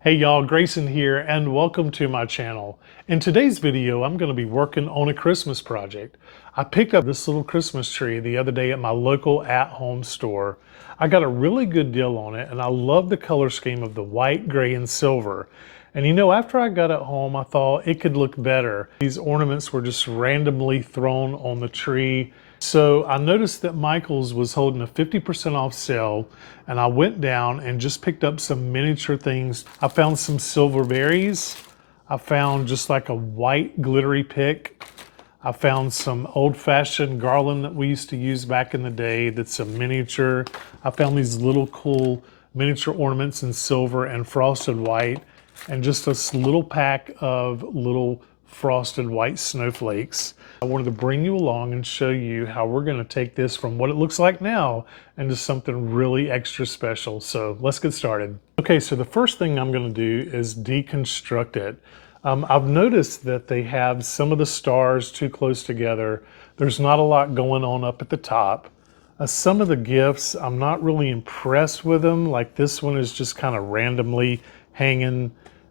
Hey y'all, Grayson here and welcome to my channel. In today's video, I'm going to be working on a Christmas project. I picked up this little Christmas tree the other day at my local at-home store. I got a really good deal on it and I love the color scheme of the white, gray, and silver. And you know, after I got it home, I thought it could look better. These ornaments were just randomly thrown on the tree. So I noticed that Michael's was holding a 50% off sale, and I went down and just picked up some miniature things. I found some silver berries. I found just like a white glittery pick. I found some old-fashioned garland that we used to use back in the day that's a miniature. I found these little cool miniature ornaments in silver and frosted white, and just this little pack of little frosted white snowflakes. I wanted to bring you along and show you how we're going to take this from what it looks like now into something really extra special. So let's get started. Okay, so the first thing I'm going to do is deconstruct it. I've noticed that they have some of the stars too close together. There's not a lot going on up at the top. Some of the gifts, I'm not really impressed with them. Like this one is just kind of randomly hanging,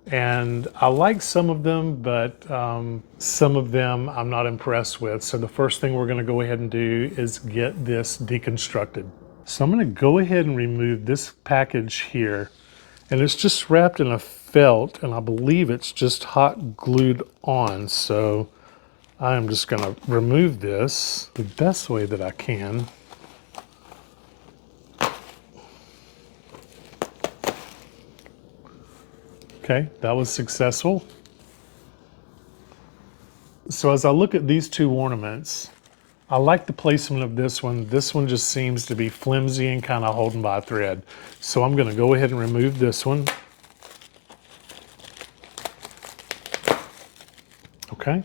and I like some of them, but some of them I'm not impressed with. So the first thing we're going to go ahead and do is get this deconstructed. So I'm going to go ahead and remove this package here, and it's just wrapped in a felt, and I believe it's just hot glued on. So I'm just going to remove this the best way that I can. Okay, that was successful. So as I look at these two ornaments, I like the placement of this one. This one just seems to be flimsy and kind of holding by a thread. So I'm going to go ahead and remove this one. Okay.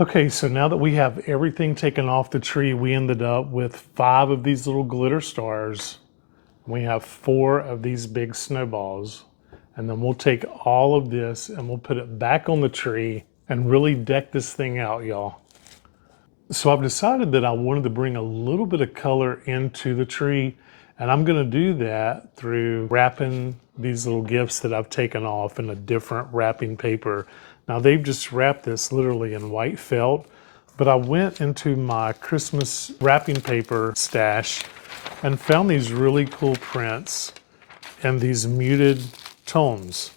Okay, so now that we have everything taken off the tree, we ended up with 5 of these little glitter stars. We have 4 of these big snowballs. And then we'll take all of this and we'll put it back on the tree and really deck this thing out, y'all. So I've decided that I wanted to bring a little bit of color into the tree, and I'm going to do that through wrapping these little gifts that I've taken off in a different wrapping paper. Now they've just wrapped this literally in white felt, but I went into my Christmas wrapping paper stash and found these really cool prints and these muted tones.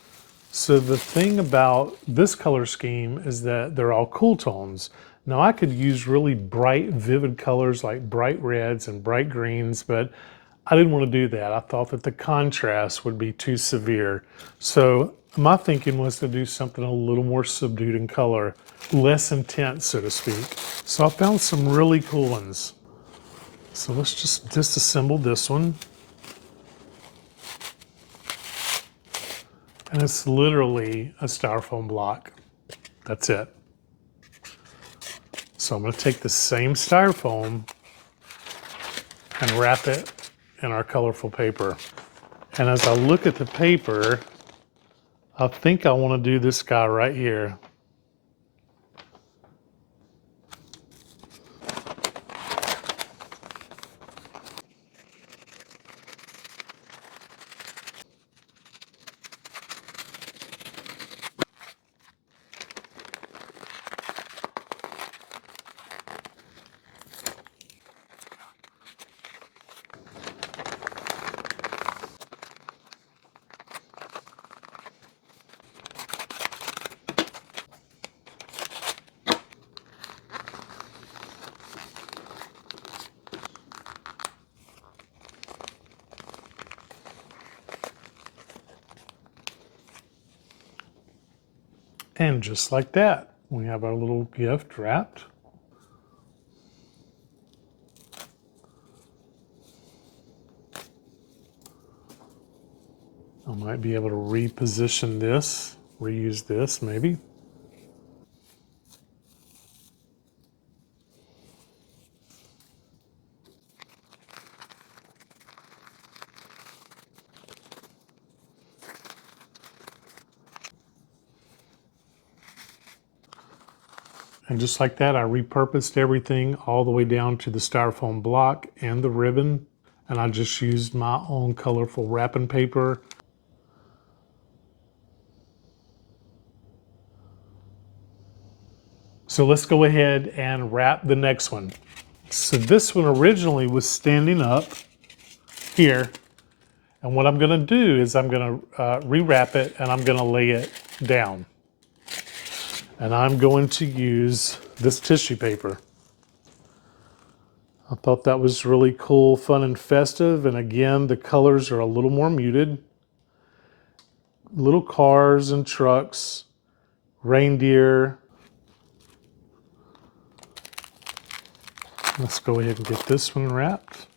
So the thing about this color scheme is that they're all cool tones. Now I could use really bright, vivid colors like bright reds and bright greens, but I didn't want to do that. I thought that the contrast would be too severe. So my thinking was to do something a little more subdued in color, less intense, so to speak. So I found some really cool ones. So let's just disassemble this one. And it's literally a styrofoam block. That's it. So I'm going to take the same styrofoam and wrap it in our colorful paper. And as I look at the paper, I think I want to do this guy right here. And just like that, we have our little gift wrapped. I might be able to reposition this, reuse this maybe. And just like that, I repurposed everything all the way down to the styrofoam block and the ribbon. And I just used my own colorful wrapping paper. So let's go ahead and wrap the next one. So this one originally was standing up here. And what I'm gonna do is I'm gonna rewrap it and I'm gonna lay it down. And I'm going to use this tissue paper. I thought that was really cool, fun, and festive. And again, the colors are a little more muted. Little cars and trucks, reindeer. Let's go ahead and get this one wrapped.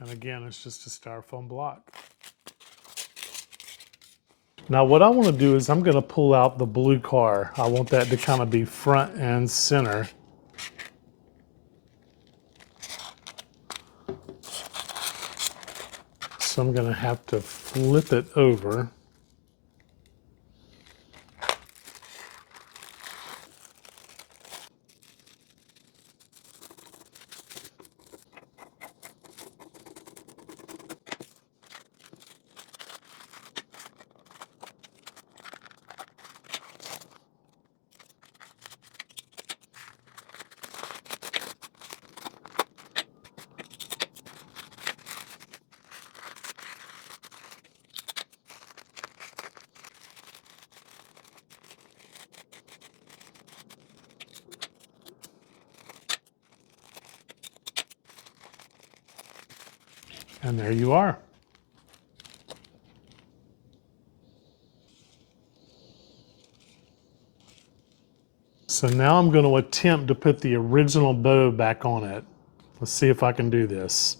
And again, it's just a styrofoam block. Now what I want to do is I'm going to pull out the blue car. I want that to kind of be front and center. So I'm going to have to flip it over. And there you are. So now I'm going to attempt to put the original bow back on it. Let's see if I can do this.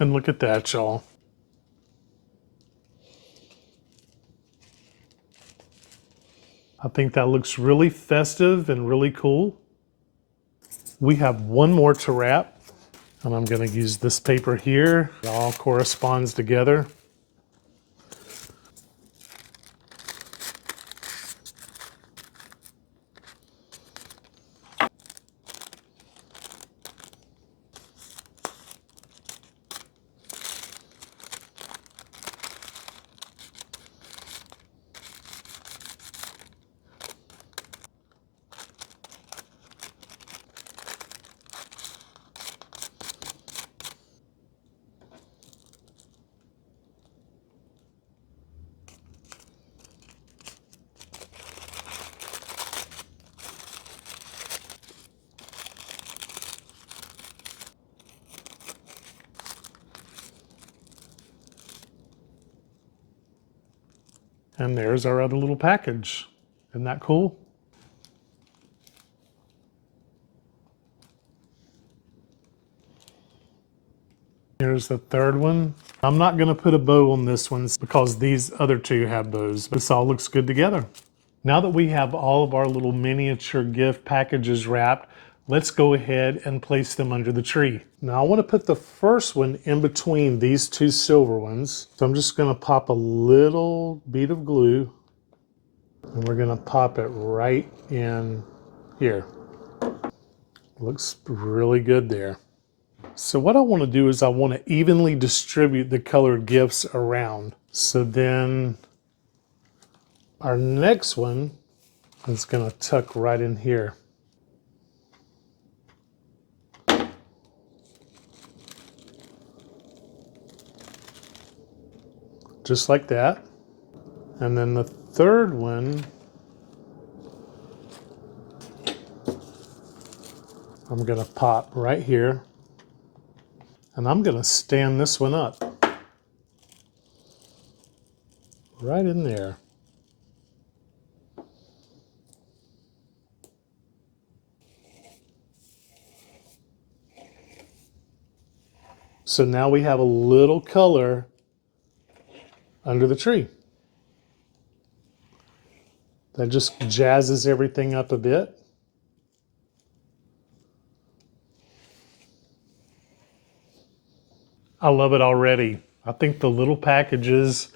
And look at that, y'all. I think that looks really festive and really cool. We have one more to wrap, and I'm going to use this paper here. It all corresponds together. And there's our other little package. Isn't that cool? Here's the third one. I'm not going to put a bow on this one because these other two have bows, but this all looks good together. Now that we have all of our little miniature gift packages wrapped, let's go ahead and place them under the tree. Now I want to put the first one in between these two silver ones. So I'm just going to pop a little bead of glue and we're going to pop it right in here. Looks really good there. So what I want to do is I want to evenly distribute the colored gifts around. So then our next one is going to tuck right in here. just like that. And then the third one, I'm gonna pop right here, and I'm gonna stand this one up right in there. So now we have a little color under the tree. That just jazzes everything up a bit. I love it already. I think the little packages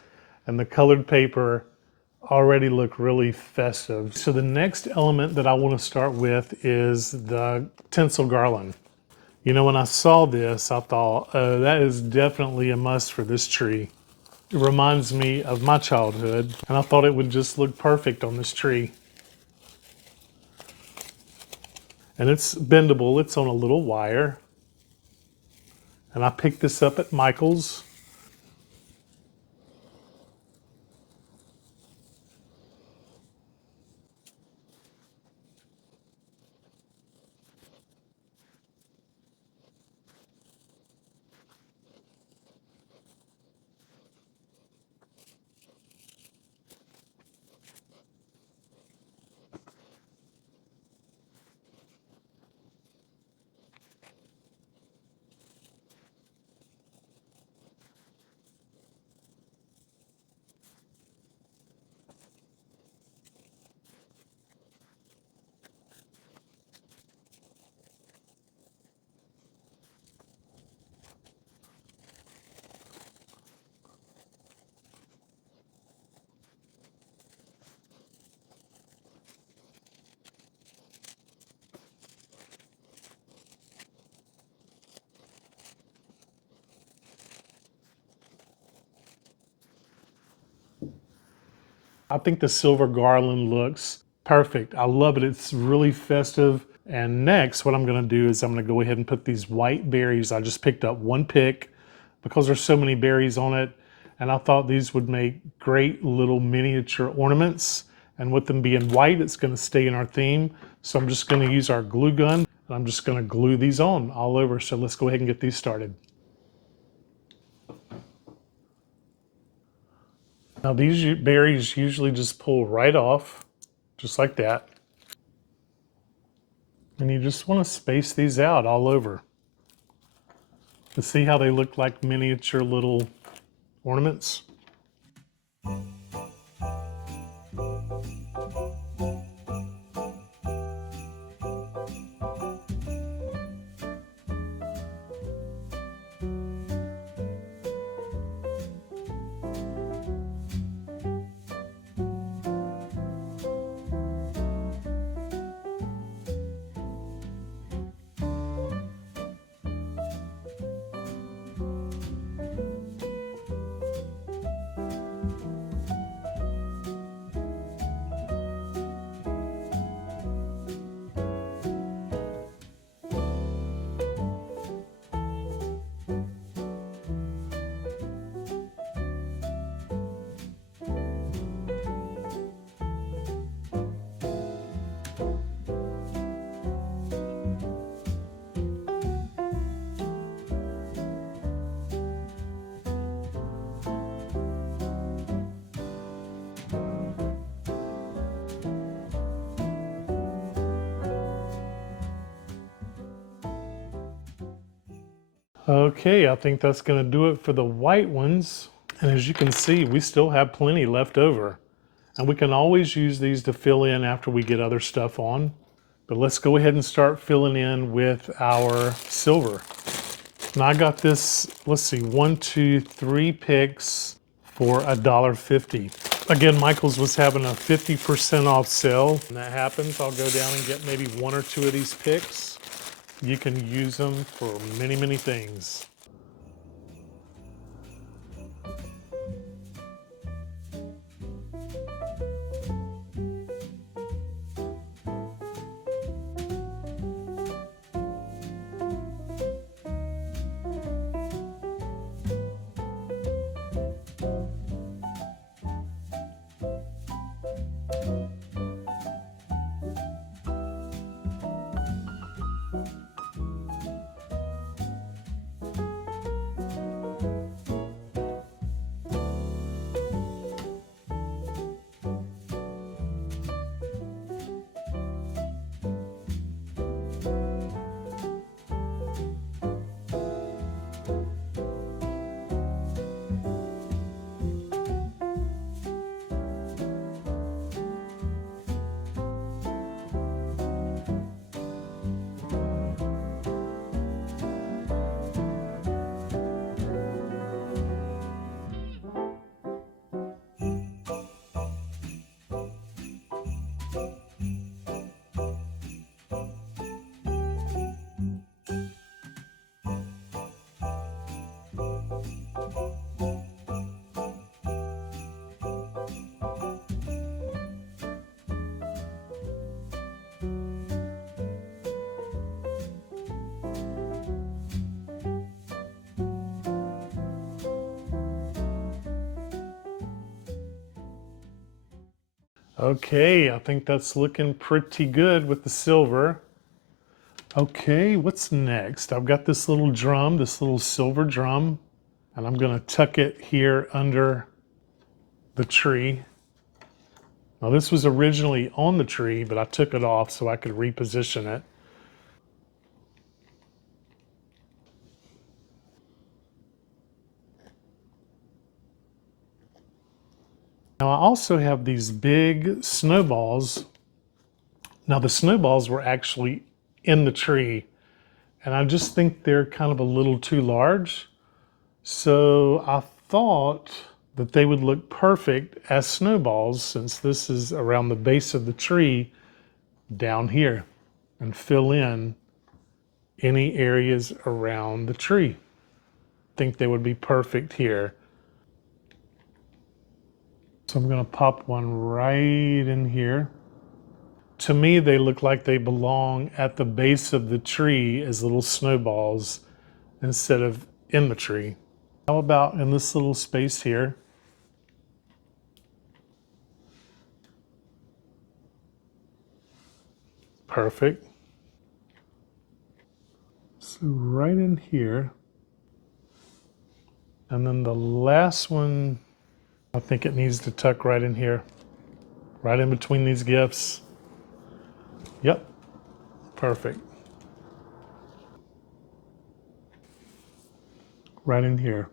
and the colored paper already look really festive. So the next element that I want to start with is the tinsel garland. You know, when I saw this, I thought, oh, that is definitely a must for this tree. It reminds me of my childhood, and I thought it would just look perfect on this tree. And it's bendable, it's on a little wire. And I picked this up at Michael's. I think the silver garland looks perfect. I love it. It's really festive. And next, what I'm gonna do is I'm gonna go ahead and put these white berries. I just picked up one pick because there's so many berries on it. And I thought these would make great little miniature ornaments. And with them being white, it's gonna stay in our theme. So I'm just gonna use our glue gun and I'm just gonna glue these on all over. So let's go ahead and get these started. Now these berries usually just pull right off, just like that. And you just want to space these out all over to see how they look like miniature little ornaments. Okay, I think that's going to do it for the white ones. And as you can see, we still have plenty left over. And we can always use these to fill in after we get other stuff on. But let's go ahead and start filling in with our silver. Now I got this, let's see, 1, 2, 3 picks for $1.50. Again, Michael's was having a 50% off sale. When that happens, I'll go down and get maybe 1 or 2 of these picks. You can use them for many, many things. Okay, I think that's looking pretty good with the silver. Okay, what's next? I've got this little drum, this little silver drum, and I'm gonna tuck it here under the tree. Now this was originally on the tree, but I took it off so I could reposition it. Now I also have these big snowballs. Now the snowballs were actually in the tree, and I just think they're kind of a little too large. So I thought that they would look perfect as snowballs, since this is around the base of the tree down here, and fill in any areas around the tree. I think they would be perfect here. So I'm gonna pop one right in here. To me, they look like they belong at the base of the tree as little snowballs instead of in the tree. How about in this little space here? Perfect. So right in here. And then the last one, I think it needs to tuck right in here, right in between these gifts. Yep, perfect. Right in here.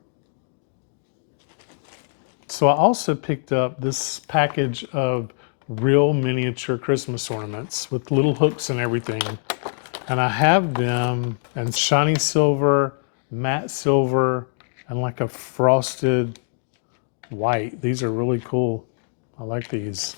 So I also picked up this package of real miniature Christmas ornaments with little hooks and everything. And I have them in shiny silver, matte silver, and like a frosted white. These are really cool. I like these.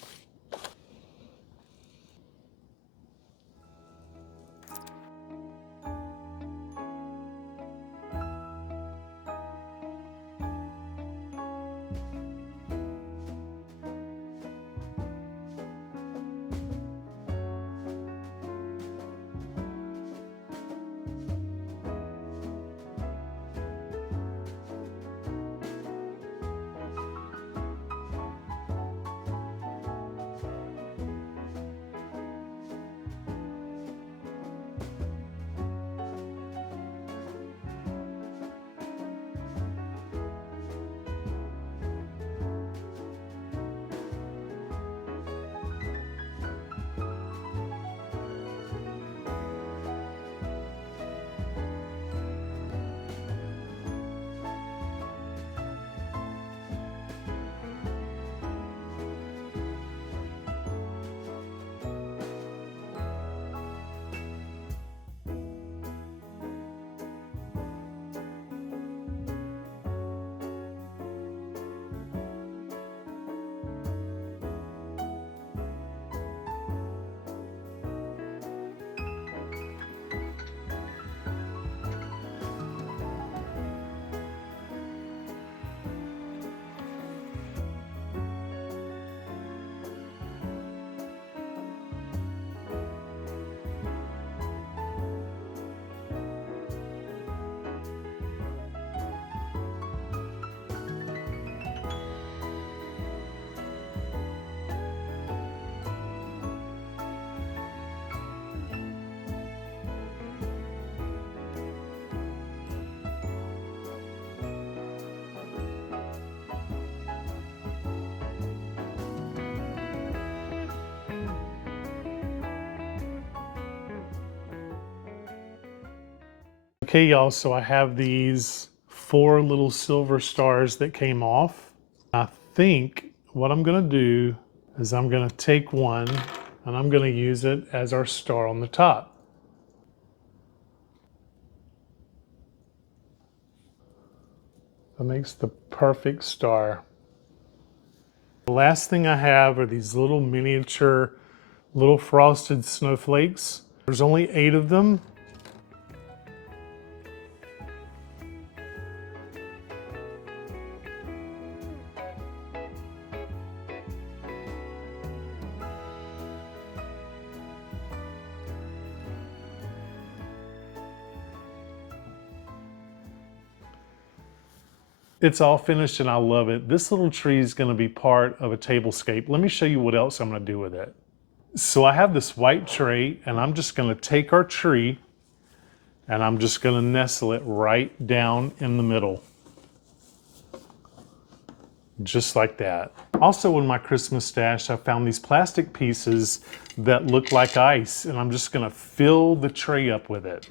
Okay, y'all, so I have these 4 little silver stars that came off. I think what I'm gonna do is I'm gonna take one and I'm gonna use it as our star on the top. That makes the perfect star. The last thing I have are these little miniature, little frosted snowflakes. There's only 8 of them. It's all finished and I love it. This little tree is going to be part of a tablescape. Let me show you what else I'm going to do with it. So I have this white tray and I'm just going to take our tree and I'm just going to nestle it right down in the middle. Just like that. Also in my Christmas stash, I found these plastic pieces that look like ice and I'm just going to fill the tray up with it.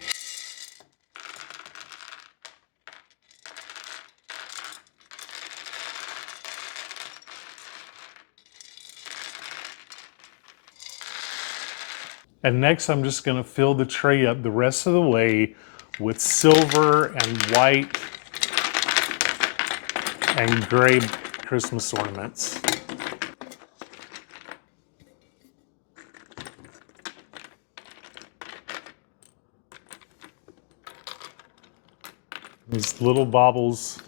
And next I'm just going to fill the tray up the rest of the way with silver and white and gray Christmas ornaments. These little baubles,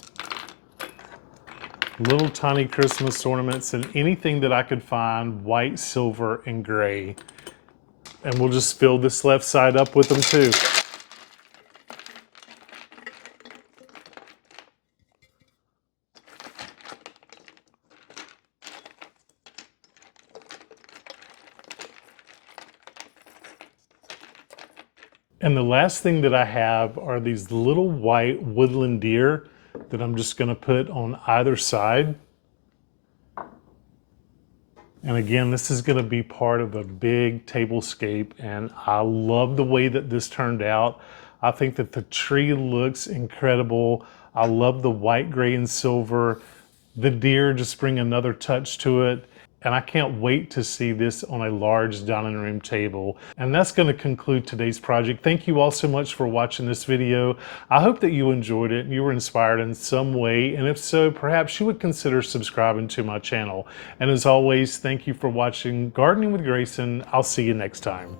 little tiny Christmas ornaments, and anything that I could find, white, silver, and gray. And we'll just fill this left side up with them too. And the last thing that I have are these little white woodland deer that I'm just going to put on either side. And again, this is going to be part of a big tablescape, and I love the way that this turned out. I think that the tree looks incredible. I love the white, gray, and silver. The deer just bring another touch to it. And I can't wait to see this on a large dining room table. And that's going to conclude today's project. Thank you all so much for watching this video. I hope that you enjoyed it and you were inspired in some way. And if so, perhaps you would consider subscribing to my channel. And as always, thank you for watching Gardening with Grayson. I'll see you next time.